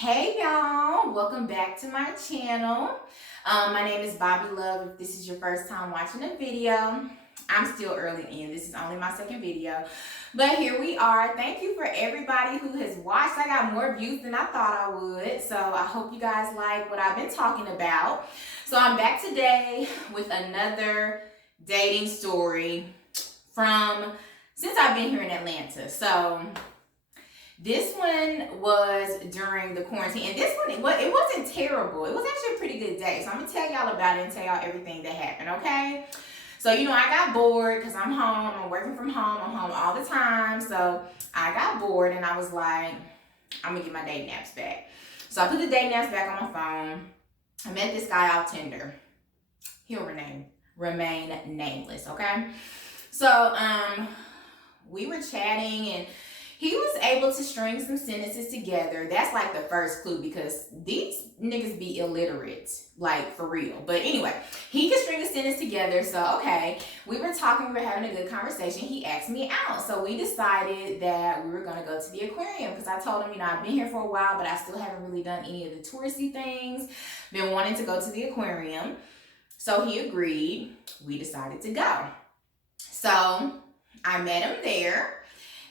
Hey y'all, welcome back to my channel. My name is Bobby Love. If this is your first time watching a video, I'm still early in. This is only my second video, but here we are. Thank you for everybody who has watched. I got more views than I thought I would, so I hope you guys like what I've been talking about. So I'm back today with another dating story from since I've been here in Atlanta. So this one was during the quarantine, and this one, it wasn't terrible. It was actually a pretty good day. So I'm gonna tell y'all about it and tell y'all everything that happened, okay? So, I got bored because I'm home. I'm working from home. I'm home all the time. So I got bored and I was like, I'm gonna get my date naps back. So I put the date naps back on my phone. I met this guy off Tinder. He'll remain nameless, okay? So we were chatting and he was able to string some sentences together. That's like the first clue because these niggas be illiterate, like for real. But anyway, he could string a sentence together. So, okay, we were talking, we were having a good conversation. He asked me out. So we decided that we were going to go to the aquarium because I told him, I've been here for a while, but I still haven't really done any of the touristy things. Been wanting to go to the aquarium. So he agreed. We decided to go. So I met him there.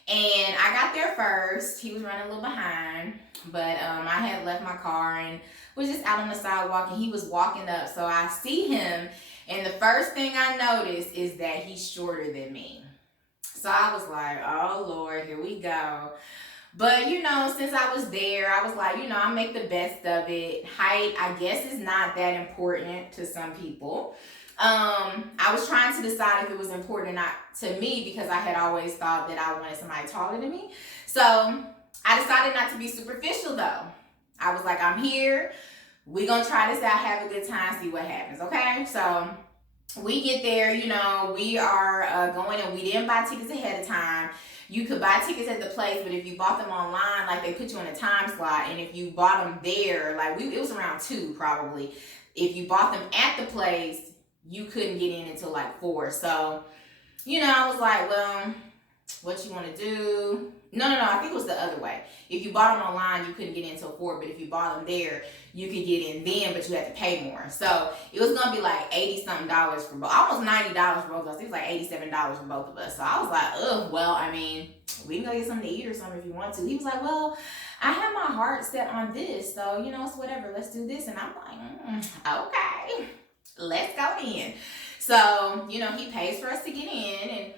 And I got there first. He was running a little behind, but I had left my car and was just out on the sidewalk, and he was walking up. So I see him, and the first thing I noticed is that he's shorter than me. So I was like, oh Lord, here we go. But since I was there, I was like, I make the best of it. Height, I guess, is not that important to some people. I was trying to decide if it was important or not to me because I had always thought that I wanted somebody taller than me. So I decided not to be superficial though. I was like, I'm here. We're going to try this out, have a good time, see what happens, okay? So we get there, we are going, and we didn't buy tickets ahead of time. You could buy tickets at the place, but if you bought them online, like they put you in a time slot, and if you bought them there, like it was around 2 probably. If you bought them at the place, you couldn't get in until like 4. So, I was like, well, what you want to do? No, I think it was the other way. If you bought them online, you couldn't get in until 4, but if you bought them there, you could get in then, but you had to pay more. So it was going to be like $80-something for both, almost $90 for both of us. It was like $87 for both of us. So I was like, ugh, well, we can go get something to eat or something if you want to. He was like, well, I have my heart set on this. So, it's whatever. Let's do this. And I'm like, okay. Let's go in. So, he pays for us to get in, and,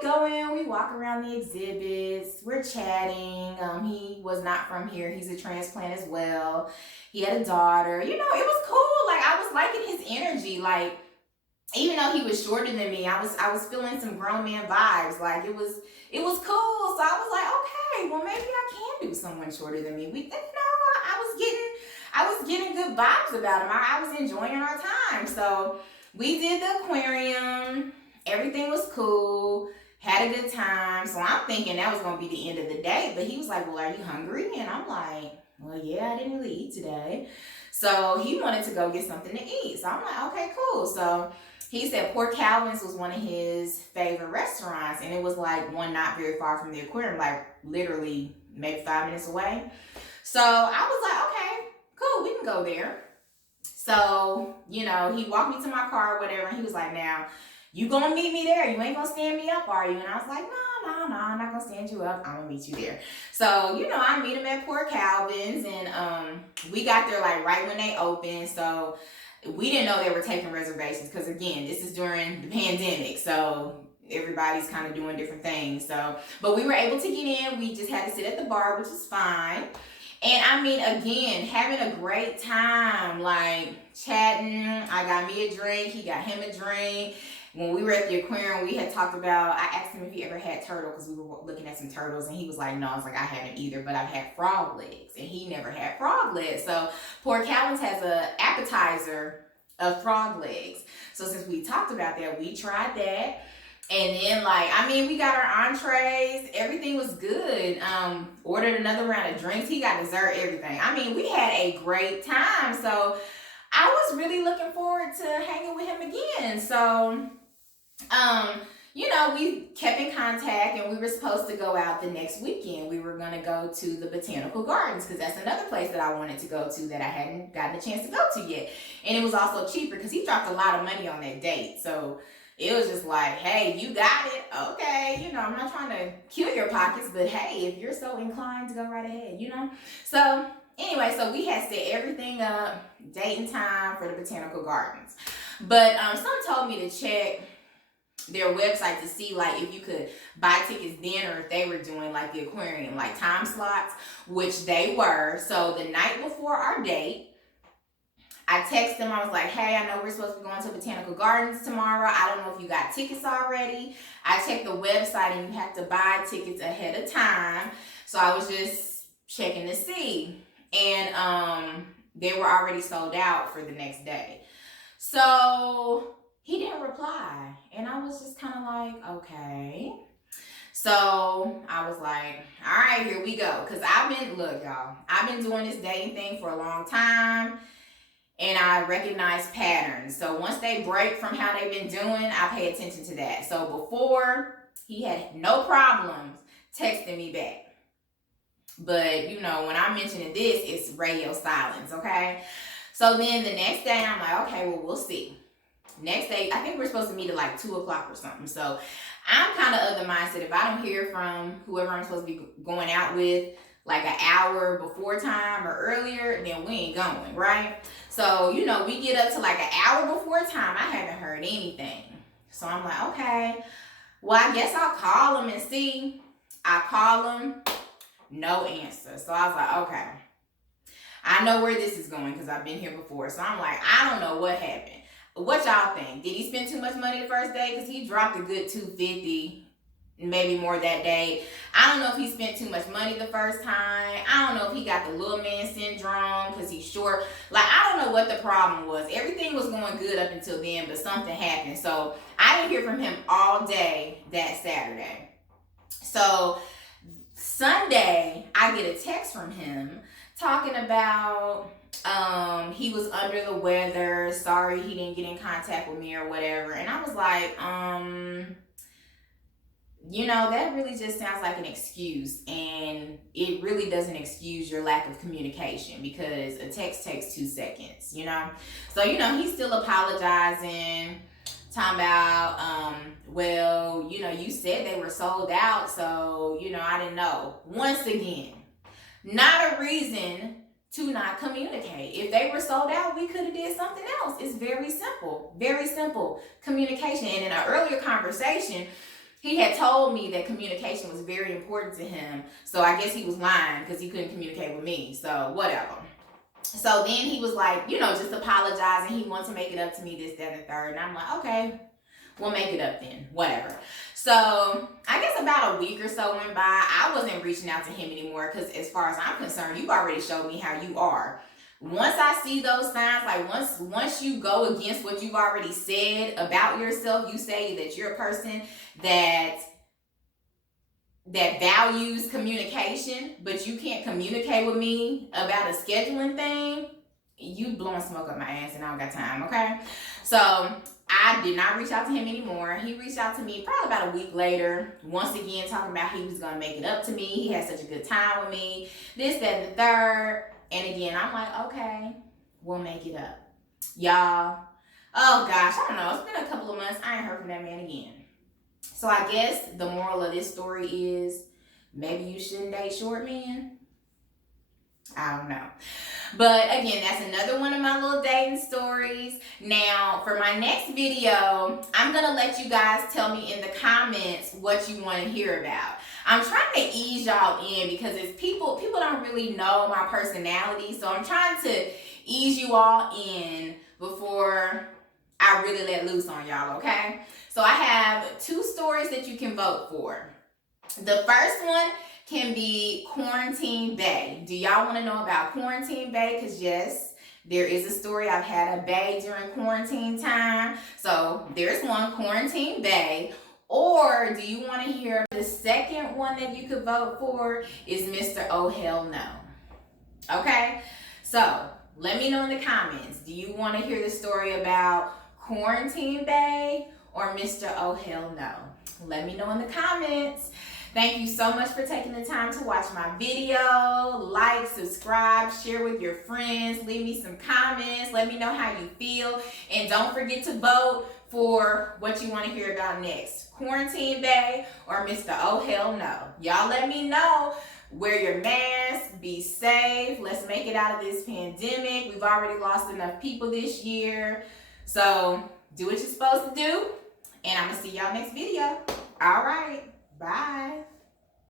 we go in, we walk around the exhibits, we're chatting. He was not from here. He's a transplant as well. He had a daughter. It was cool. Like, I was liking his energy. Like, even though he was shorter than me, I was feeling some grown man vibes. Like, it was cool. So I was like, okay, well, maybe I can do someone shorter than me. I was getting good vibes about him. I was enjoying our time. So we did the aquarium. Everything was cool. Had a good time. So I'm thinking that was going to be the end of the day. But he was like, well, are you hungry? And I'm like, well, yeah, I didn't really eat today. So he wanted to go get something to eat. So I'm like, okay, cool. So he said Port Calvin's was one of his favorite restaurants. And it was like one not very far from the aquarium, like literally maybe 5 minutes away. So I was like, okay, cool, we can go there. So, he walked me to my car or whatever, and he was like, now, you gonna meet me there? You ain't gonna stand me up, are you? And I was like, no, I'm not gonna stand you up. I'm gonna meet you there. So, I meet him at Port Calvin's, and we got there like right when they opened. So we didn't know they were taking reservations because, again, this is during the pandemic. So everybody's kind of doing different things. So, but we were able to get in. We just had to sit at the bar, which is fine. And again, having a great time, like chatting. I got me a drink. He got him a drink. When we were at the aquarium, we had talked about, I asked him if he ever had turtle because we were looking at some turtles, and he was like, no. I was like, I haven't either, but I've had frog legs, and he never had frog legs. So Port Calvin's has an appetizer of frog legs. So since we talked about that, we tried that. And then, we got our entrees. Everything was good. Ordered another round of drinks. He got dessert, everything. We had a great time. So I was really looking forward to hanging with him again. So, we kept in contact, and we were supposed to go out the next weekend. We were going to go to the Botanical Gardens because that's another place that I wanted to go to that I hadn't gotten a chance to go to yet. And it was also cheaper because he dropped a lot of money on that date. So it was just like, hey, you got it. Okay. I'm not trying to kill your pockets, but hey, if you're so inclined to go right ahead. So anyway, so we had set everything up, date and time for the Botanical Gardens. But some told me to check their website to see like if you could buy tickets then, or if they were doing like the aquarium like time slots, which they were. So the night before our date, I texted them. I was like, hey, I know we're supposed to be going to Botanical Gardens tomorrow. I don't know if you got tickets already. I checked the website and you have to buy tickets ahead of time. So I was just checking to see. And they were already sold out for the next day. So he didn't reply. And I was just kind of like, okay. So I was like, all right, here we go. Because look, y'all, I've been doing this dating thing for a long time. And I recognize patterns. So once they break from how they've been doing, I pay attention to that. So before, he had no problems texting me back. But, when I'm mentioning this, it's radio silence, okay? So then the next day, I'm like, okay, well, we'll see. Next day, I think we're supposed to meet at like 2 o'clock or something. So I'm kind of the mindset, if I don't hear from whoever I'm supposed to be going out with like an hour before time or earlier, then we ain't going, right? So, we get up to like an hour before time. I haven't heard anything. So I'm like, okay, well, I guess I'll call him and see. I call him, no answer. So I was like, okay, I know where this is going because I've been here before. So I'm like, I don't know what happened. What y'all think? Did he spend too much money the first day? Because he dropped a good $250, maybe more that day. I don't know if he spent too much money the first time. I don't know if he got the little man syndrome because he's short. Like, I don't know what the problem was. Everything was going good up until then, but something happened. So I didn't hear from him all day that Saturday. So Sunday, I get a text from him talking about he was under the weather. Sorry he didn't get in contact with me or whatever. And I was like, that really just sounds like an excuse, and it really doesn't excuse your lack of communication because a text takes 2 seconds, So, he's still apologizing, talking about, well, you said they were sold out, so, I didn't know. Once again, not a reason to not communicate. If they were sold out, we could have did something else. It's very simple communication. And in an earlier conversation, he had told me that communication was very important to him. So I guess he was lying because he couldn't communicate with me. So whatever. So then he was like, just apologizing. He wants to make it up to me, this, that, and the third. And I'm like, okay, we'll make it up then. Whatever. So I guess about a week or so went by. I wasn't reaching out to him anymore because as far as I'm concerned, you've already showed me how you are. Once I see those signs, like once you go against what you've already said about yourself, you say that you're a person that values communication, but you can't communicate with me about a scheduling thing, you blowing smoke up my ass and I don't got time, okay? So I did not reach out to him anymore. He reached out to me probably about a week later, once again talking about he was going to make it up to me. He had such a good time with me, this, that, and the third. And again, I'm like, okay, we'll make it up. Y'all, oh gosh, I don't know. It's been a couple of months. I ain't heard from that man again. So I guess the moral of this story is maybe you shouldn't date short men. I don't know. But again, that's another one of my little dating stories. Now, for my next video, I'm going to let you guys tell me in the comments what you want to hear about. I'm trying to ease y'all in because it's people don't really know my personality. So I'm trying to ease you all in before I really let loose on y'all, okay? So I have 2 stories that you can vote for. The first one can be Quarantine Bay. Do y'all want to know about Quarantine Bay? Because yes, there is a story. I've had a bae during quarantine time. So there's one, Quarantine Bay. Or do you want to hear the second one that you could vote for is Mr. Oh Hell No. Okay? So let me know in the comments. Do you want to hear the story about Quarantine Bay or Mr. Oh Hell No? Let me know in the comments. Thank you so much for taking the time to watch my video. Like, subscribe, share with your friends, leave me some comments, let me know how you feel, and don't forget to vote for what you want to hear about next. Quarantine Bay or Mr. Oh Hell No. Y'all let me know. Wear your mask, be safe, let's make it out of this pandemic. We've already lost enough people this year. So do what you're supposed to do, and I'm gonna see y'all next video. All right, bye.